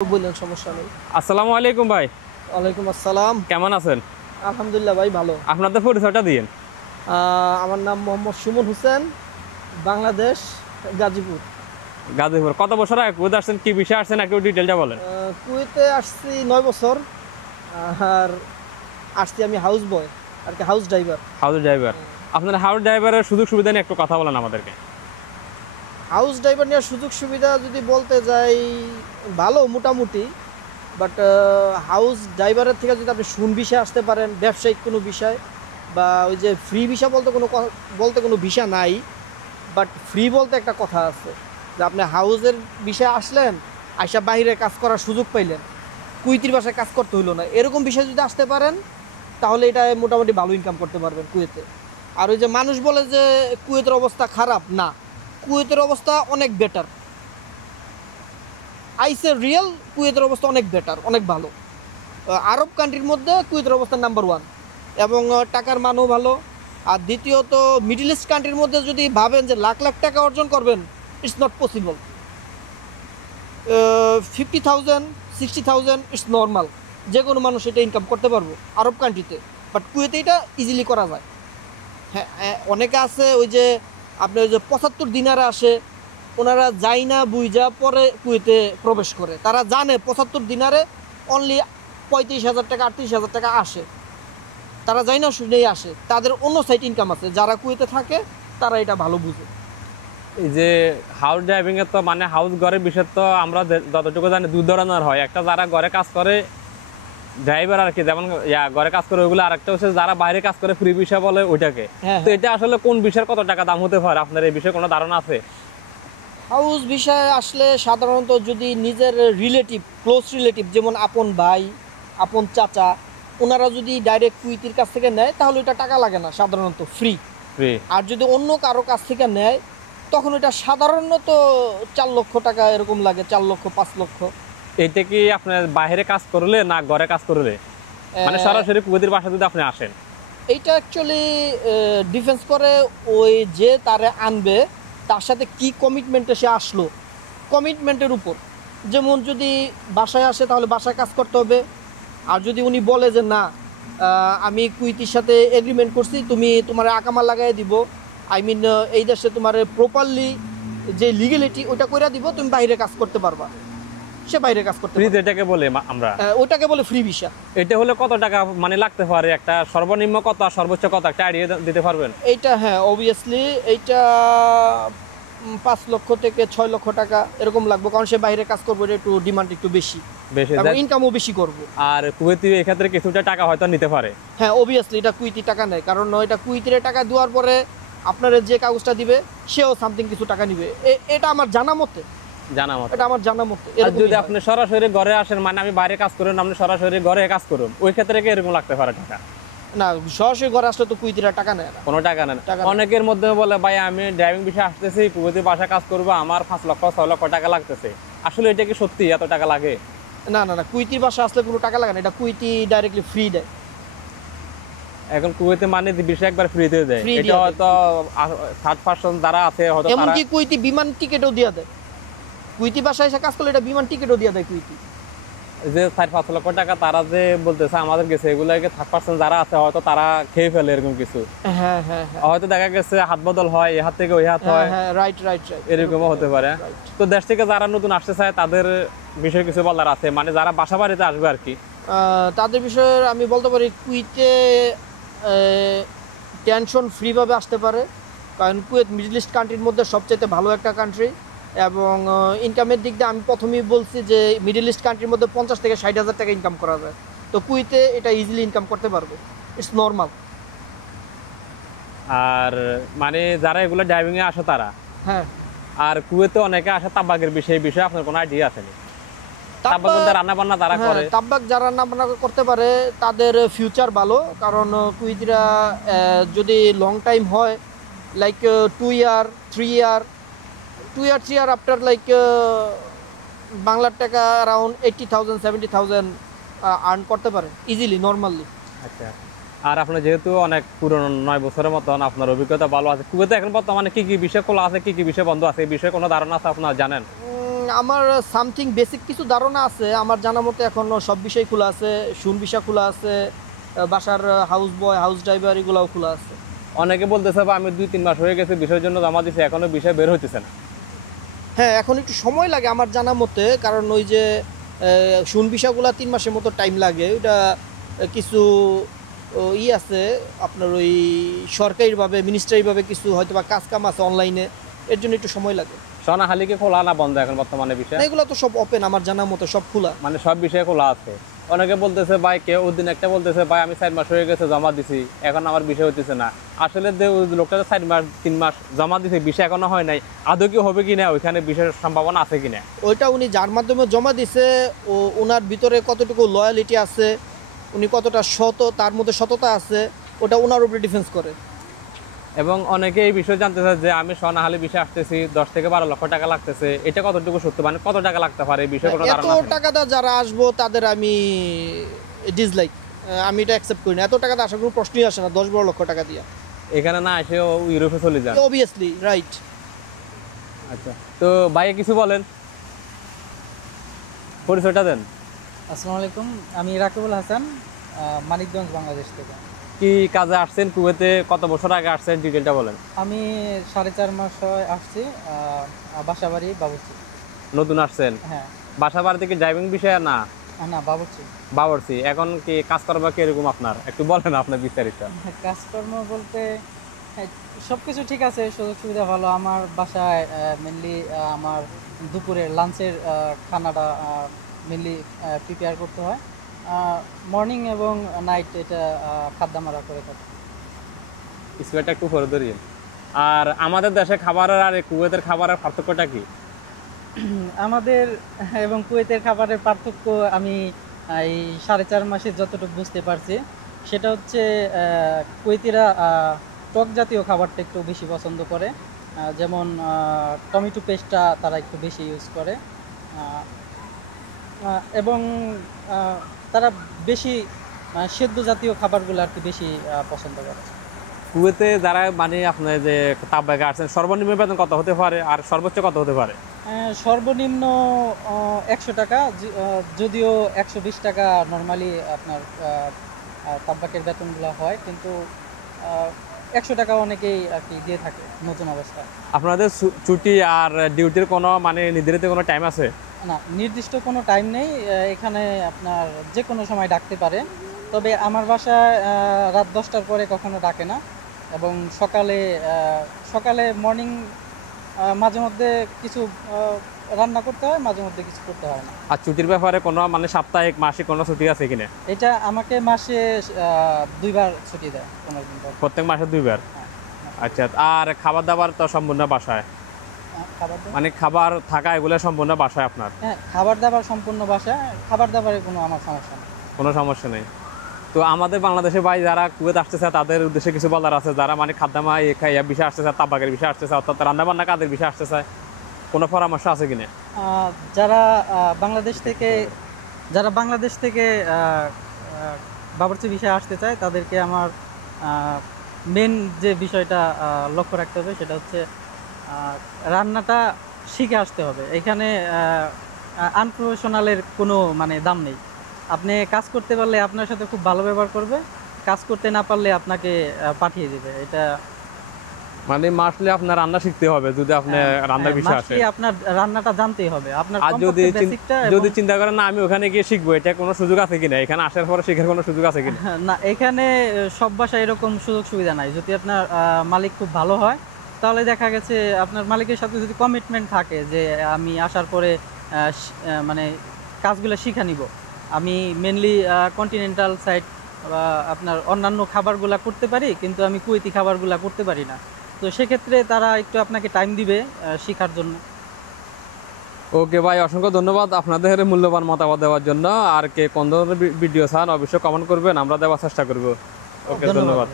বললেন সমস্যা নেই। আসসালামু আলাইকুম ভাই। ওয়ালাইকুম আসসালাম। কেমন আছেন? আলহামদুলিল্লাহ ভাই ভালো। আপনাদের পরিচয়টা দিয়েন। আমার নাম মোহাম্মদ সুমন হোসেন, বাংলাদেশ, গাজীপুর। গাজীপুর। কত বছর আগে কুয়েত আসছেন, কি বিষয়ে আসছেন একটু ডিটেলটা বলেন। কুয়েতে আসছি 9 বছর। আর আসছি আমি হাউস বয় আর কি, হাউস ড্রাইভার। House driver. আপনার হাউস ড্রাইভারের সুযোগ সুবিধা নিয়ে একটু কথা বলেন আমাদেরকে। হাউস ড্রাইভার নেওয়ার সুযোগ সুবিধা যদি বলতে যাই, ভালো মোটামুটি। বাট হাউস ড্রাইভারের থেকে যদি আপনি শুন বিষয়ে আসতে পারেন, ব্যবসায়িক কোনো বিষয় বা ওই যে ফ্রি ভিসা বলতে কোনো ভিসা নাই। বাট ফ্রি বলতে একটা কথা আছে যে আপনি হাউসের বিষয়ে আসলেন, আইসা বাইরে কাজ করার সুযোগ পাইলেন, কুয়েতের বাসায় কাজ করতে হইলো না, এরকম বিষয় যদি আসতে পারেন তাহলে এটা মোটামুটি ভালো ইনকাম করতে পারবেন কুয়েতে। আর ওই যে মানুষ বলে যে কুয়েতের অবস্থা খারাপ, না, কুয়েতের অবস্থা অনেক বেটার। আইসে রিয়েল কুয়েতের অবস্থা অনেক বেটার, অনেক ভালো। আরব কান্ট্রির মধ্যে কুয়েতের অবস্থা নাম্বার 1 এবং টাকার মানও ভালো। আর দ্বিতীয়ত মিডল ইস্ট কান্ট্রির মধ্যে যদি ভাবেন যে লাখ লাখ টাকা অর্জন করবেন, it's not possible. 50,000 60,000 it's normal, যে কোনো মানুষ এটা ইনকাম করতে পারবো আরব কান্ট্রিতে। বাট কুয়েতে এটা ইজিলি করা যায়। হ্যাঁ, অনেকে আছে ওই যে আপনি ওই যে 75 দিনারে আসে, ওনারা যাই না বুঝা পরে কুয়েতে প্রবেশ করে। তারা জানে 75 দিনারে অনলি 35,000 টাকা 38,000 টাকা আসে। তারা যাই না শুনেই আসে, তাদের অন্য সাইড ইনকাম আছে। যারা কুয়েতে থাকে তারা এটা ভালো বুঝে। এই যে হাউস ড্রাইভিং এর তো মানে হাউস ঘরের বিষয় তো আমরা যতটুকু জানি দুই ধরনের হয়। একটা যারা ঘরে কাজ করে ড্রাইভার আর কি, যেমন ঘরে কাজ করে ওইগুলো, আর একটা হচ্ছে যারা বাইরে কাজ করে ফ্রি ভিসা বলে ওইটাকে। তো এটা আসলে কোন বিষয়ের কত টাকা দাম হতে পারে, আপনার এই বিষয়ে কোনো ধারণা আছে? হাউস বিষয়ে আসলে সাধারণত যদি নিজের রিলেটিভ, ক্লোজ রিলেটিভ, যেমন আপন ভাই, আপন চাচা, ওনারা যদি ডাইরেক্ট কুইতির কাছ থেকে নেয় তাহলে এটা টাকা লাগে না, সাধারণত ফ্রি। ফ্রি। আর যদি অন্য কারো কাছ থেকে নেয় তখন এটা সাধারণত 4 লক্ষ টাকা এরকম লাগে, 4 লক্ষ 5 লক্ষ। এইটা কি আপনার বাইরে কাজ করলে না ঘরে কাজ করলে, মানে সরাসরি কুয়েতের বাসা যদি আপনি আসেন? এইটা অ্যাকচুয়ালি ডিফেন্স করে ওই যে তারে আনবে তার সাথে কি কমিটমেন্টে সে আসলো, কমিটমেন্টের উপর। যেমন যদি বাসায় আসে তাহলে বাসায় কাজ করতে হবে। আর যদি উনি বলে যে না, আমি কুইতির সাথে এগ্রিমেন্ট করছি, তুমি তোমার আকামা লাগাই দিব, আই মিন এই দেশে তোমার প্রপারলি যে লিগ্যালিটি ওটা করে দিব, তুমি বাইরে কাজ করতে পারবা, সে বাইরে কাজ করতে ফ্রি পারবে। যেটাকে বলে আমরা, ওটাকে বলে ফ্রি ভিসা। এটা হলে কত টাকা মানে লাগতে পারে, একটা সর্বনিম্ন কত আর সর্বোচ্চ কত একটা আইডিয়া দিতে পারবেন? এইটা হ্যাঁ, অবভিয়াসলি এইটা 5 লক্ষ থেকে 6 লক্ষ টাকা এরকম লাগবে, কারণ সে বাইরে কাজ করবে, একটু ডিমান্ড একটু বেশি, বেশি এবং ইনকামও বেশি করবো। আর কুয়েতি এক্ষেত্রে কিছুটা টাকা হয়তো নিতে পারে। হ্যাঁ, অবভিয়াসলি এটা কুইতি টাকা নেয়, কারণ এটা কুইতির টাকা দেওয়ার পরে আপনার যে কাগজটা দিবে সেও সামথিং কিছু টাকা নিবে। এটা আমার জানা মতে, জানা মতো। এটা আমার জানা মতে। আর যদি আপনি সরাসরি ঘরে আসেন, মানে আমি বাইরে কাজ করুন, আপনি সরাসরি ঘরে কাজ করুন, ওই ক্ষেত্রে কি এরকম লাগতে পারে টাকা? না, সরাসরি ঘরে আসলে তো কুইতিরা টাকা নেয় না, কোনো টাকা নেই। টাকা নেয়। অনেকের মধ্যে বলে ভাই আমি ড্রাইভিং বিষয়ে আসতেছি, কুয়েতি বাসায় কাজ করবো, আমার 5 লক্ষ 6 লক্ষ টাকা লাগতেছে। আসলে এটা কি সত্যি এত টাকা লাগে? না না না, কুইতির বাসা আসলে কোনো টাকা লাগে না, এটা কুইতি ডাইরেক্টলি ফ্রি দেয়। এখন কুয়েতে মানে বিষয় একবার ফ্রিতে দেয়, Free এটা দিয়ে হয়তো থার্ড পারসন যারা আছে হয়তো তারা, এমনকি কুইতি বিমান টিকিটও দিয়ে দেয়। কুইতি বাসায় এসে কাজ করলে এটা বিমান টিকিটও দিয়ে দেয় কুইতি। যে 4-5 লক্ষ টাকা তারা যে বলতেছে আমাদের গেছে, এগুলোকে থার্ড পারসন যারা আছে হয়তো তারা খেয়ে ফেলে এরকম কিছু। হ্যাঁ হ্যাঁ হ্যাঁ, হয়তো দেখা গেছে হাত বদল হয়, এ হাত থেকে ওই হাত হয়, হ্যাঁ রাইট রাইট রাইট, এরকমও হতে পারে। তো দেশ থেকে যারা নতুন আসতে চায় তাদের বিষয়ে কিছু বলার আছে, মানে যারা বাসা বাড়িতে আসবে আর কি, তাদের বিষয়ে আমি বলতে পারি কুয়েতে টেনশন ফ্রিভাবে আসতে পারে, কারণ কুয়েত মিডল ইস্ট কান্ট্রির মধ্যে সবচেয়ে ভালো একটা কান্ট্রি। এবং ইনকামের দিক দিয়ে আমি প্রথমেই বলছি যে মিডল ইস্ট কান্ট্রির মধ্যে 50 থেকে 60,000 টাকা ইনকাম করা যায়। তো কুয়েতে এটা ইজিলি ইনকাম করতে পারবে, ইটস নর্মাল। আর মানে যারা এগুলো ড্রাইভিং এ আসে তারা। হ্যাঁ, আর কুয়েতে অনেকে আসে তাবাকের বিষয়ে আপনার কোনো আইডিয়া আছে নাকি? তাবাক বলতে রান্না বান্না তারা করে। তাব্বাক যারা রান্না বান্না করতে পারে তাদের ফিউচার ভালো, কারণ কুইতরা যদি লং টাইম হয়, লাইক 2 ইয়ার 3 ইয়ার, 2 ইয়ার 3 ইয়ার আফটার, লাইক বাংলার টাকা অ্যারাউন্ড 80,000 70,000 আর্ন করতে পারে ইজিলি, নর্মালি। আচ্ছা। আর আপনার যেহেতু অনেক পুরনো 9 বছরের মতন আপনার অভিজ্ঞতা ভালো আছে, কুয়েতে এখন বর্তমানে কি কি বিষয় খোলা আছে, কি কি বিষয় বন্ধ আছে, এই বিষয়ে কোনো ধারণা আছে আপনার জানেন? আমার সামথিং বেসিক কিছু ধারণা আছে। আমার জানা মতে এখনো সব বিষয় খোলা আছে, শুন ভিসা খোলা আছে, বাসার হাউস বয়, হাউস ড্রাইভার এগুলাও খোলা আছে। অনেকে বলতেছে বা আমি 2-3 মাস হয়ে গেছে বিষয়ের জন্য জমা দিছি, এখনো বিষয় বের হইতেছে না। হ্যাঁ, এখন একটু সময় লাগে আমার জানা মতে, কারণ ওই যে শুন ভিসাগুলা 3 মাসের মতো টাইম লাগে। ওইটা কিছু আছে আপনার ওই সরকারিভাবে মিনিস্ট্রিভাবে কিছু হয়তো বা কাজ কাম আছে অনলাইনে, এর জন্য একটু সময় লাগে। সোনাহালি কি খোলা না বন্ধ এখন বর্তমানে বিষয়? এগুলো তো সব ওপেন, আমার জানা মতো সব খোলা। মানে সব বিষয়ে খোলা আছে। অনেকে বলতেছে ভাই, কেউ দিন একটা বলতেছে ভাই আমি 4 মাস হয়ে গেছে জমা দিছি, এখন আমার বিষয় হইতেছে না। আসলে যে ওই লোকটা 4 মাস 3 মাস জমা দিছে, বিষয় এখনো হয় নাই, আদৌ কি হবে কিনা, ওইখানে বিষয়ের সম্ভাবনা আছে কিনা? ওইটা উনি যার মাধ্যমে জমা দিছে ও ওনার ভিতরে কতটুকু লয়ালিটি আছে, উনি কতটা সৎ, তার মধ্যে সততা আছে, ওটা ওনার উপরে ডিফেন্স করে। এবং অনেকে এই বিষয় জানতে চায় যে আমি সোনাহালি বিষয়ে আসতেছি, 10 থেকে 12 লক্ষ টাকা লাগতেছে, এটা কতটুকু সত্য, মানে কত টাকা লাগতে পারে এই বিষয়ে কোনো এত ধারণা আছে? টাকাটা যারা আসবো তাদের আমি ডিসলাইক, আমি এটা অ্যাকসেপ্ট করি না। এত টাকাটা আসার কোনো প্রশ্নই আসে না 10-12 লক্ষ টাকা দিয়া। এখানে না এসে ইউরোপে চলে যান। Obviously right. আচ্ছা, তো ভাইয়া কিছু বলেন, পরিচয়টা দেন। আসসালামু আলাইকুম, আমি রাকিবুল হাসান, মানিকগঞ্জ, বাংলাদেশ থেকে। কি কাজে আসছেন কুয়েতে, কত বছর আগে আসছেন, ডিটেলটা বলেন। আমি 4.5 মাস হয় আসছি, বাসাবাড়ি বাবুর্চি। নতুন আসছেন? হ্যাঁ। বাসা বাড়ি থেকে ড্রাইভিং বিষয়ে না? না, বাবুর্চি। বাবরচি। এখন কি কাজ করবা কিরকম আপনার, একটু বলেন আপনার বিস্তারিত। কাজকর্ম বলতে সব কিছু ঠিক আছে, সুযোগ সুবিধা ভালো। আমার বাসায় মেনলি আমার দুপুরের লাঞ্চের খানাটা মেনলি প্রিপেয়ার করতে হয়। মর্নিং এবং নাইট এটা খাদ্যামারা করে থাকে। স্কুলটা একটু ফলো ধরিয়ে। আর আমাদের দেশে খাবারের আর কুয়েতের খাবারের পার্থক্যটা কি? আমাদের এবং কুয়েতের খাবারের পার্থক্য আমি এই 4.5 মাসে যতটুকু বুঝতে পারছি, সেটা হচ্ছে কুয়েতিরা টক জাতীয় খাবারটা একটু বেশি পছন্দ করে। যেমন টমেটো পেস্টটা তারা একটু বেশি ইউজ করে, এবং তারা বেশি সেদ্ধ জাতীয় খাবারগুলো আর কি বেশি পছন্দ করে। কুয়েতে যারা মানে আপনার যে তাপবাগে আসছেন, সর্বনিম্ন বেতন কত হতে পারে আর সর্বোচ্চ কত হতে পারে? সর্বনিম্ন 100 টাকা, যদিও 120 টাকা নর্মালি আপনার তাব্বাকের বেতনগুলো হয়, কিন্তু 100 টাকা অনেকেই আর কি দিয়ে থাকে নতুন অবস্থায়। আপনাদের ছুটি আর ডিউটির কোনো মানে নির্ধারিত কোনো টাইম আছে? না, নির্দিষ্ট কোনো টাইম নেই। এখানে আপনার যে কোনো সময় ডাকতে পারে, তবে আমার বাসায় রাত 10টার পরে কখনো ডাকে না, এবং সকালে মর্নিং মাঝে মধ্যে কিছু রান্না করতে হয়, মাঝে মধ্যে কিছু করতে হয় না। আর ছুটির ব্যাপারে কোনো মানে সাপ্তাহিক মাসিক কোনো ছুটি আছে কিনা? এটা আমাকে মাসে 2 বার ছুটি দেয়, 15 দিন পর। প্রত্যেক মাসে 2 বার? হ্যাঁ। আচ্ছা, আর খাবার দাবার তো সম্পূর্ণ বাসায়? খাবার দাবার, মানে খাবার থাকা এগুলো সম্পূর্ণ বাসায় আপনার? হ্যাঁ, খাবার দাবার সম্পূর্ণ বাসায়। খাবার দাবারে কোনো আমার সমস্যা নেই। কোনো সমস্যা নেই। তো আমাদের বাংলাদেশে ভাই যারা কুয়েত আসতেছে তাদের উদ্দেশ্যে কিছু বলার আছে, যারা মানে খাদ্যামা বিষয়ে আসতেছে, তাবাকের বিষয়ে আসতেছে, অর্থাৎ রান্নাবান্না কাজের বিষয়ে আসতেছে, কোনো পরামর্শ আছে কিনা? যারা বাংলাদেশ থেকে বাবুর্চি বিষয়ে আসতে চায়, তাদেরকে আমার মেন যে বিষয়টা লক্ষ্য রাখতে হবে, সেটা হচ্ছে রান্নাটা শিখে আসতে হবে। এখানে আনপ্রফেশনালের কোনো মানে দাম নেই। আপনি কাজ করতে পারলে আপনার সাথে খুব ভালো ব্যবহার করবে, কাজ করতে না পারলে আপনাকে পাঠিয়ে দেবে। এটা মানে মাসলে আপনার রান্না শিখতে হবে যদি আপনি রান্নার বিষয় আসে। আপনার রান্নাটা জানতেই হবে, আপনার আর যদি চিন্তা করেন না আমি ওখানে গিয়ে শিখবো, এটা কোনো সুযোগ আছে কিনা? এখানে আসার পরে শেখার কোনো সুযোগ আছে কিনা? না, এখানে সব বাসায় এরকম সুযোগ সুবিধা নাই। যদি আপনার মালিক খুব ভালো হয়, তাহলে দেখা গেছে আপনার মালিকের সাথে যদি কমিটমেন্ট থাকে যে আমি আসার পরে মানে কাজগুলো শিখে নিব, আমি মেনলি কন্টিনেন্টাল সাইড বা আপনার অন্যান্য খাবারগুলা করতে পারি, কিন্তু আমি কুয়েতি খাবারগুলা করতে পারি না, তো সেক্ষেত্রে তারা একটু আপনাকে টাইম দিবে শেখার জন্য। ওকে ভাই, অসংখ্য ধন্যবাদ আপনাদের মূল্যবান মতামত দেওয়ার জন্য। আর কে কোন ধরনের ভিডিও চান অবশ্যই কমেন্ট করবেন, আমরা দেওয়ার চেষ্টা করব। ওকে, ধন্যবাদ।